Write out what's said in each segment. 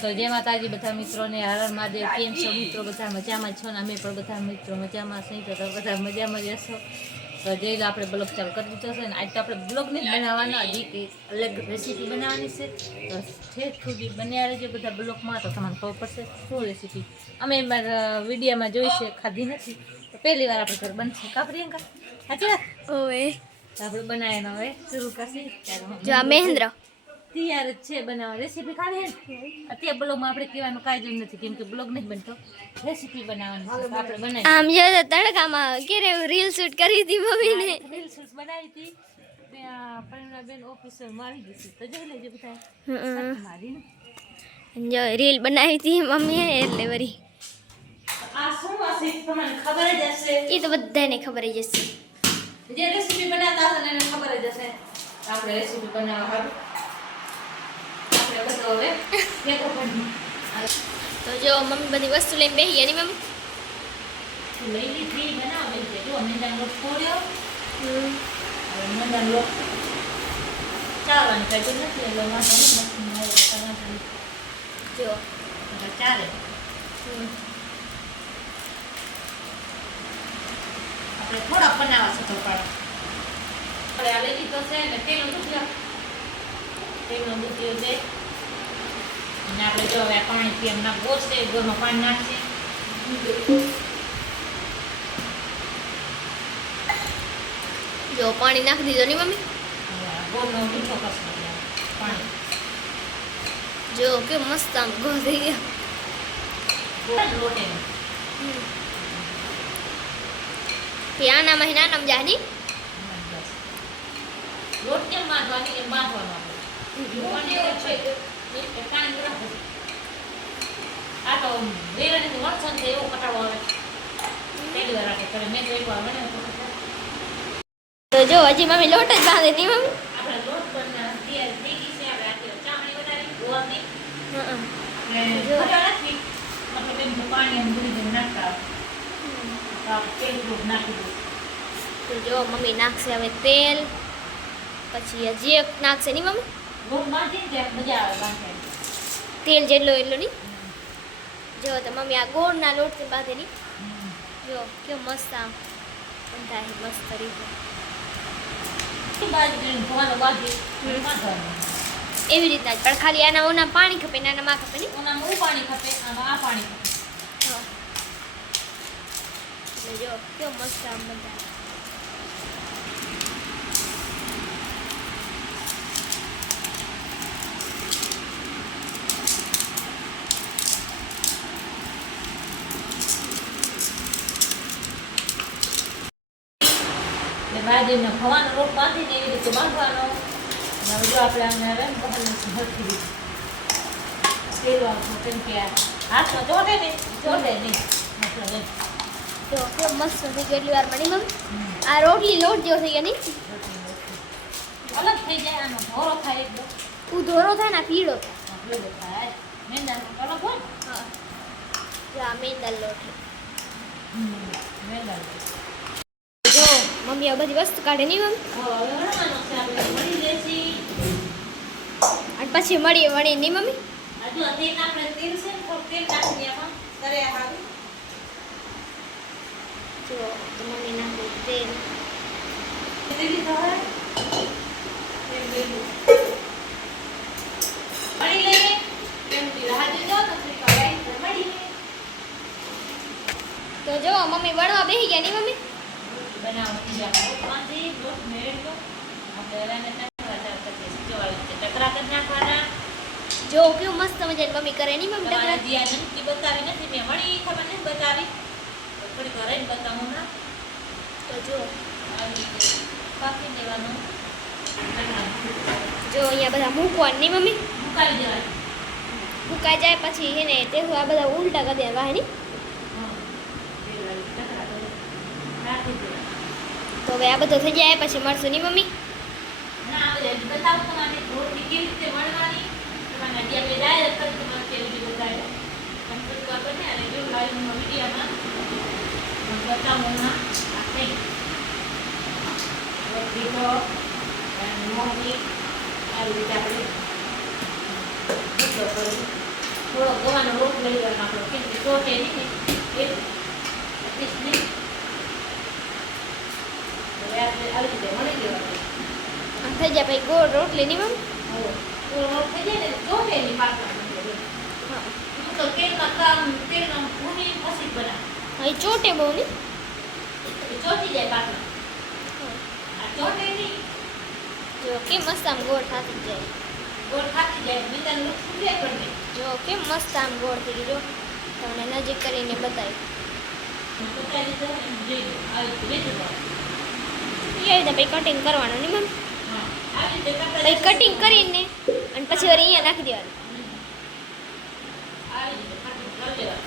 તો જય માતાજી બધા મિત્રોને, હર હર મહાદેવ. કેમ છો મિત્રો? બધા મજામાં છો ને? અમે પણ બધા મિત્રો મજામાં છીએ. તો બધા મજામાં જ હશો. તો જઈ આપણે બ્લોગ ચાલુ કરી દીધો છે ને. આજ તો આપણે બ્લોગ નહીં બનાવવાનો, હજી કંઈક અલગ રેસીપી બનાવવાની છે. તો ઠેઠ સુધી બન્યા રહેજો બધા બ્લોગમાં, તો તમને ખબર પડશે શું રેસીપી. અમે વિડીયોમાં જોઈ છે, ખાધી નથી. તો પહેલી વાર આપણે ઘર બનશે. કા પ્રિયંકા? સાચી વાત? ઓવે આપણે બનાવીને હવે શરૂ કરશી. જો આ મહેન્દ્ર તૈયાર જ છે બનાવવા. રેસીપી ખાવી અત્યારે બ્લોગમાં આપણે કહેવાનું કાંઈ જરૂર નથી, કેમ કે બ્લોગ નહીં બનતો, રેસીપી બનાવવાની છે. તો આપણે બનાવી આમ જો તડકામાં કેરે રીલ શૂટ કરી હતી મમ્મીને. રીલ શૂટ બનાવી હતી. બેન ઓફિસર મારી દીધી તો જોઈ લેજો બધા. મારીને જો રીલ બનાવી હતી મમ્મીએ એટલે વરી આ શું હશે તમને ખબર જ હશે. એ તો બધાને ખબર જ હશે. જે રેસીપી બનાવતા હશે ને એને ખબર જ હશે. આપણે રેસીપી બનાવવા હારું આપણે બધો હવે મેકો કરી. તો જો મમ્મી બધી વસ્તુ લઈને બેસી ગયા ની મમ્મી. લઈ લીધી બનાવ બેસી જો મેંદાનો લોટ ફોડ્યો. હવે મેંદાનો લોટ ચાલવાની કઈ જરૂર નથી. એટલે વાંધો નહીં. જો ચાલે આપણે થોડા બનાવવા છે. તો પણ આપણે આ લઈ લીધો છે ને તેલનો દૂધિયો છે. અને આપણે જો હવે પાણી પીએમ ના ગોળ છે, ગોળમાં પાણી નાખીએ. જો પાણી નાખી દીધો ની મમ્મી. ગોળનો મીઠો કરશે પાણી. જો કે મસ્ત આમ ગો થઈ ગયા. ગોળ લોટ એનો આના મહિના નમ જાની લોટ કેમ બાંધવાની એમ બાંધવાનો આપણે. આ તો વેરાની વણસન છે એવો કટાળો આવે. પહેલી વાર આપણે કરે. મેં તો એક વાર બનાવ્યો. તો જો હજી મમ્મી લોટ જ બાંધે ની મમ્મી. આપણે લોટ બનાવ તૈયાર થઈ ગઈ છે. આપણે આખી ચામડી વધારી ગોળની આપણે ઘટા રાખી. મતલબ એમ પાણી એમ દૂધ નાખતા તો આપણે તેલ થોડુંક નાખી દઉં. તો જો મમ્મી નાખશે હવે તેલ, પછી હજી એક નાખશે ની મમ્મી. લોટ બાંધીને ત્યાં મજા આવે બાંધવાની. તેલ જેટલો એટલો નહીં. જો તો મમ્મી આ ગોળના લોટથી બાંધે નહીં. જો કેવો મસ્ત આમ બંધાય મસ્ત રીતે. બાજરી ધોવાનો બાજી બાંધવાનો. એવી રીતના જ પણ ખાલી આના ઓના પાણી ખપે ને આના માં ખપે નહીં. ઓનામાં ઊ પાણી ખપે, આમાં આ પાણી ખપે. હા એટલે જો કેવો મસ્ત આમ બંધાય. બાજરીનો ખવાનો લોટ બાંધીને એવી રીતે બાંધવાનો. હવે જો આપણે આને હવે હરખી રીતે ફેરવાનું. કેમ કે હાથમાં ચોટે ને ચોટે નહીં. મતલબ એમ જો કેવો મસ્ત થઈ ગયો એટલી વાર મળી મમ્મી. આ રોટલી લોટ જેવો થઈ ગયો નહીં. અલગ થઈ જાય. આનો ધોરો થાય એકદમ. ઉધોરો થાય ને આ પીળો થાય. પીળો થાય. મેંદાનો અલગ હોય ને. હા જો આ મેંદા લોટ. મેંદાનો જો મમ્મી આ બધી વસ્તુ કાઢે નહીં મમ્મી. હવે વણવાનો છે. આપણે વણી લેશી. અને પછી મળી નહીં મમ્મી. હજુ તેલ આપણે તેલ છે ને થોડું તેલ નાખીને એમાં કરે હારું. જો તો મમ્મી નાખે તેલ. તેલ લીધો હોય તેલ લેવું. મળી લઈએ. એમ રાહ જોજો તો થોડી કઢાઈ મળી લે. તો જો મમ્મી વણવા બેસી ગયા નહીં મમ્મી. બનાવવાની લોટમાંથી લોટ મેળવો. આપણે એને ટકરા કરી જો આવી રીતે ટકરા કરી નાખવાના. જો કેવું મસ્ત મજાની મમ્મી કરે નહીં મમ્મી તમારા ટકરા. જ્યાં નમકી બતાવી નથી મેં વળી ખબર નથી બતાવી. થોડી ઘરે જ બતાવું ના. તો જો આવી રીતે પાકી દેવાનું. જો અહીંયા બધા મૂકવાનું નહીં મમ્મી. મુકાવી દેવાનું. મુકાઈ જાય પછી એને તે આ બધા ઉલટા કરી દેવા વાહ નહીં. તો હવે આ બધો થઈ જાય પછી મળશું નહીં મમ્મી. ના હવે બતાવું તમારે રોટલી કેવી રીતે વણવાની. તમારે હજી આપણે ડાયરેક્ટ કરી તમારે કેવી રીતે બતાવે. કમ્પ્લીટ કરવા ને અને જો લાઈવમાં વિડીયોમાં બતાવું ના આ રોટલી તો મોંઘી આવી રીતે આપણે થોડો ગવાનો લોટ લઈ લેવાનો આપણો કેમ કે ચોટે નહીં ને એટલી જ નહીં. હવે આપણે આવી રીતે વણી દેવાનું. આમ થઈ જાય પછી ગોળ રોટલી નહીં મમ્મી? હવે થોડો લોટ થઈ જાય ને ચોટે નહીં પાકવા માંડે. હા તું તો તેલમાં ભૂની પછી બનાવ. હા, એ ચોટે બહુ નહીં. એ ચોટી જાય પાકમાં. આ ચોટે નહીં. જો કેમ મસ્ત આમ ગોળ થાતી જાય. ગોળ ખાતી જાય બીજાને નુકસાન જાય પણ નહીં. જો કેમ મસ્ત આમ ગોળ થઈ ગઈ. જો તમને નજીક કરીને બતાવી. પોતાની રીતે જોઈ લો. આવી રીતે વેચવાનું. એ રીતે પછી કટિંગ કરવાનું નહીં મમ્મી? હા આવી રીતે કરતા પછી કટિંગ કરીને અને પછી વળી અહીંયા નાખી દેવાનું. આવી રીતે કટિંગ કરી દેવાનું.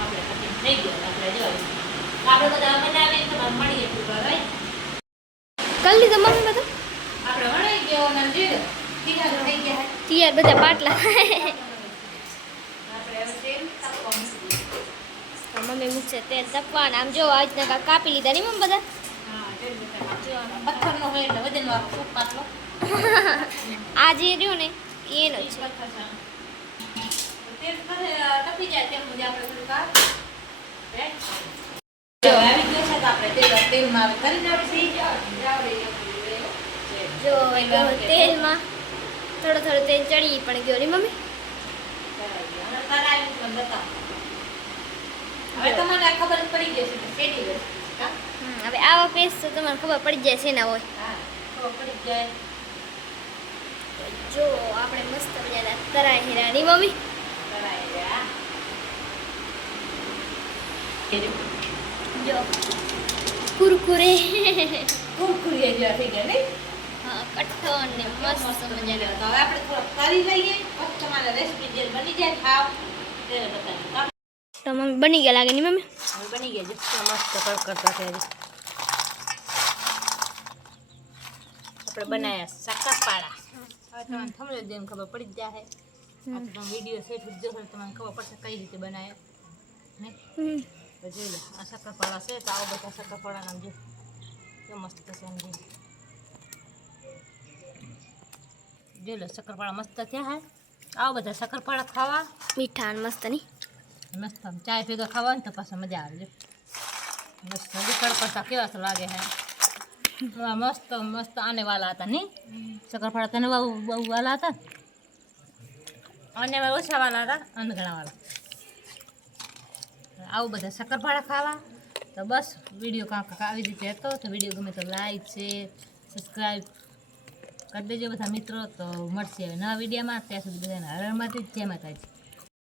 આપણે કટિંગ થઈ ગયું આપણે જોયું. આપણે બધા બનાવીને તમારે મળીએ બરાબર. કરી લીધો મમ્મી બધું? આપણે વણાઈ ગયો અને જોઈ લો. તીખા થઈ ગયા. તૈયાર બધા પાટલા. આપણે હવે તેલ તપવા મૂકી દઈએ. તો મમ્મી મૂકશે તેલ તપવાના. આમ જો આ રીતના કાંઈ કાપી લીધા નહીં મમ્મી બધા? હા તેલ બધા પથ્થરનો હોય એટલે વજનવાળો ખૂબ પાતળો. આ જે રહ્યો ને એનો જ છે. તેલ તપી જાય તેમ સુધી આપણે થોડું કાપ. જો. આવી ગયો છે તો આપણે તેલમાં કરી નાખી જો તેલમાં થોડું થોડું તેલ ચડી પણ ગયો નહીં મમ્મી? હવે તમને ખબર જ પડી જશે કે શેની રેસીપી છે. હવે આવા પેસ્ટ તો તમને ખબર પડી જાય છે ને હોય. હા ખબર પડી જાય. જો આપણે મસ્ત મજાના તરાય હીરા નહીં મમ્મી? કરાય રહ્યા. જો કુરકુરે. કુરકુરિયા જેવા થઈ ગયા નહીં? હા કઠ્ઠો ને મસ્ત મજાના. તો હવે આપણે થોડો કરી લઈએ પછી તમારે રેસીપી જે બની જાય ખાવ ત્યારે બતાવીએ. તો મમ્મી બની ગયા લાગે નહીં મમ્મી? હવે બની ગયા છે મસ્ત કરતા છે. આપણે બનાવ્યા શક્કરપારા. હવે તમને થમલે દેમ ખબર પડી જ જાય. આ તો તમે વિડીયો સેટ જોશો તમને ખબર પડશે કઈ રીતે બનાવે ને. તો જોઈ લો આ શક્કરપારા છે તો આવો બધા શક્કરપારા નામ જો કેવું મસ્ત છે એમ જોઈ લો શક્કરપારા મસ્ત થયા હે. આવો બધા શક્કરપારા ખાવા મીઠા ને મસ્ત નહીં? મસ્ત આમ ચાય ભેગા ખાવા ને તો પાછા મજા આવે છે. મસ્ત હજી કડકડતા કેવા તો લાગે હે. મસ્ત મસ્ત આને વાલા હતા નહીં? શક્કરપારા તને બહુ વાલા હતા અને ઓછા વાલા હતા અને ઘણા વાલા. આવું બધા શક્કરપારા ખાવા તો બસ વિડીયો કાંક આવી રીતે હતો. તો વિડીયો ગમે તો લાઈક શેર સબસ્ક્રાઈબ કરી દેજો બધા મિત્રો. તો મળશે હવે નવા વિડીયોમાં. ત્યાં સુધી બધાને હરણમાંથી જય માતાજી.